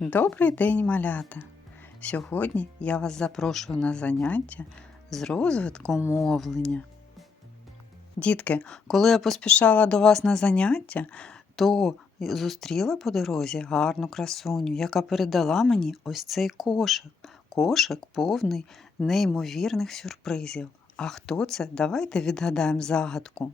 Добрий день, малята! Сьогодні я вас запрошую на заняття з розвитку мовлення. Дітки, коли я поспішала до вас на заняття, то зустріла по дорозі гарну красуню, яка передала мені ось цей кошик. Кошик повний неймовірних сюрпризів. А хто це? Давайте відгадаємо загадку.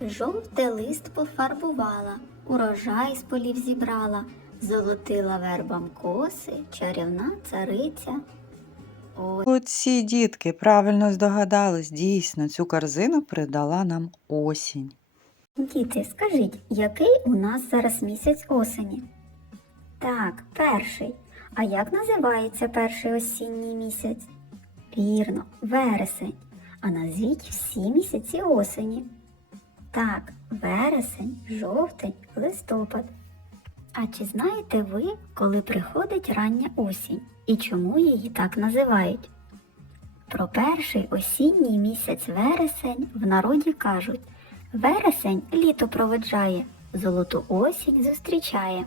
Жовте лист пофарбувала, урожай з полів зібрала, золотила вербам коси, чарівна цариця. Ой, Оці дітки правильно здогадались, дійсно, цю корзину передала нам осінь. діти, скажіть, який у нас зараз місяць осені? Так, перший. А як називається перший осінній місяць? Вірно, вересень. А назвіть всі місяці осені. Так, вересень, жовтень, листопад. А чи знаєте ви, коли приходить рання осінь і чому її так називають? Про перший осінній місяць вересень в народі кажуть вересень літо проведжає, золоту осінь зустрічає.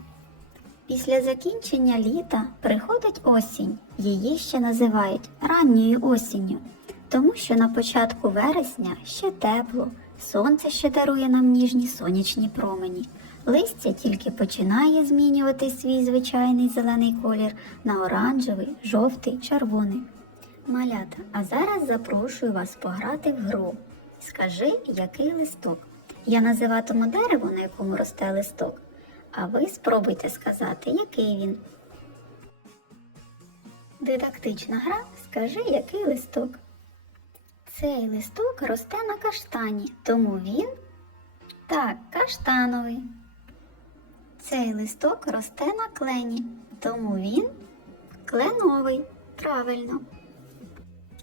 Після закінчення літа приходить осінь. Її ще називають ранньою осінню, тому що на початку вересня ще тепло, сонце ще дарує нам ніжні сонячні промені. Листя тільки починає змінювати свій звичайний зелений колір на оранжевий, жовтий, червоний. Малята, а зараз запрошую вас пограти в гру. Скажи, який листок. Я називатиму дерево, на якому росте листок, а ви спробуйте сказати, який він. Дидактична гра Скажи, який листок. Цей листок росте на каштані, тому він так, каштановий. Цей листок росте на клені, тому він кленовий. Правильно.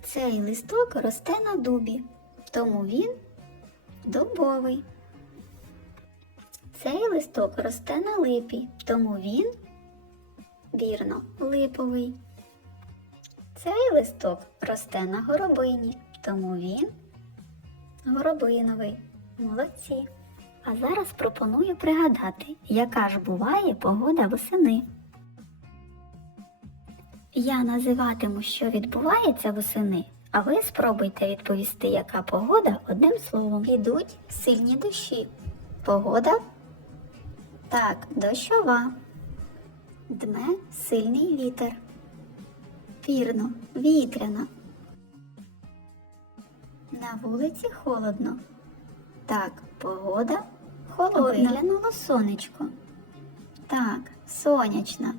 Цей листок росте на дубі, тому він дубовий. Цей листок росте на липі, тому він вірно липовий. Цей листок росте на горобині, тому він горобиновий. Молодці. А зараз пропоную пригадати, яка ж буває погода восени. Я називатиму, що відбувається восени, а ви спробуйте відповісти, яка погода одним словом. Ідуть сильні дощі. Погода? Так, дощова. Дме сильний вітер. Вірно, вітряна. На вулиці холодно. Так, погода холодна. Виглянуло сонечко. Так, сонячна.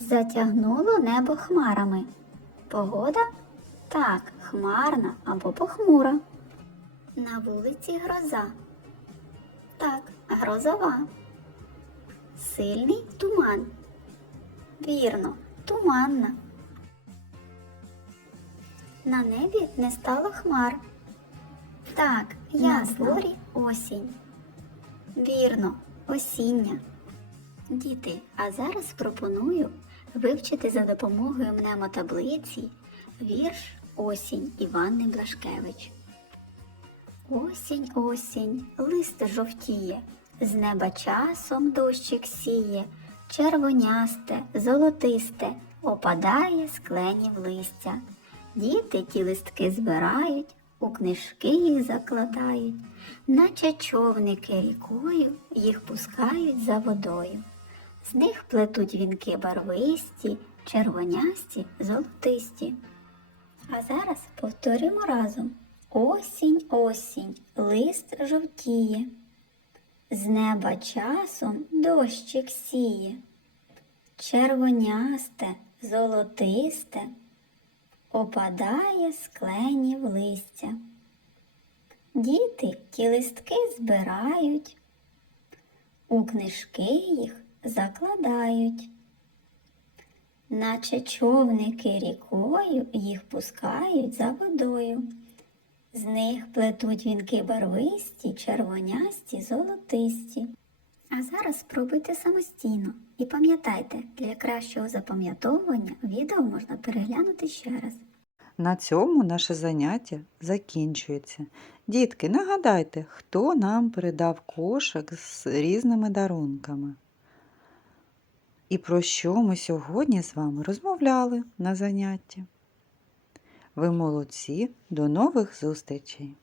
Затягнуло небо хмарами. Погода? Так, хмарна або похмура. На вулиці гроза. Так, грозова. Сильний туман. Вірно, туманна. На небі не стало хмар. Так, я дворі осінь. Вірно, осіння. Діти, а зараз пропоную вивчити за допомогою мнемотаблиці вірш Осінь Іванни Блашкевич. Осінь, осінь, лист жовтіє, з неба часом дощик сіє, червонясте, золотисте, опадає з кленів листя. Діти ті листки збирають, у книжки їх закладають, наче човники рікою їх пускають за водою. З них плетуть вінки барвисті, червонясті, золотисті. А зараз повторимо разом. Осінь, осінь, лист жовтіє. З неба часом дощик сіє. Червонясте, золотисте, опадає з кленів листя. Діти ті листки збирають, у книжки їх закладають, наче човники рікою їх пускають за водою. З них плетуть вінки барвисті, червонясті, золотисті. А зараз спробуйте самостійно і пам'ятайте, для кращого запам'ятовування відео можна переглянути ще раз. На цьому наше заняття закінчується. Дітки, нагадайте, хто нам передав кошик з різними дарунками. і про що ми сьогодні з вами розмовляли на занятті. Ви молодці, до нових зустрічей!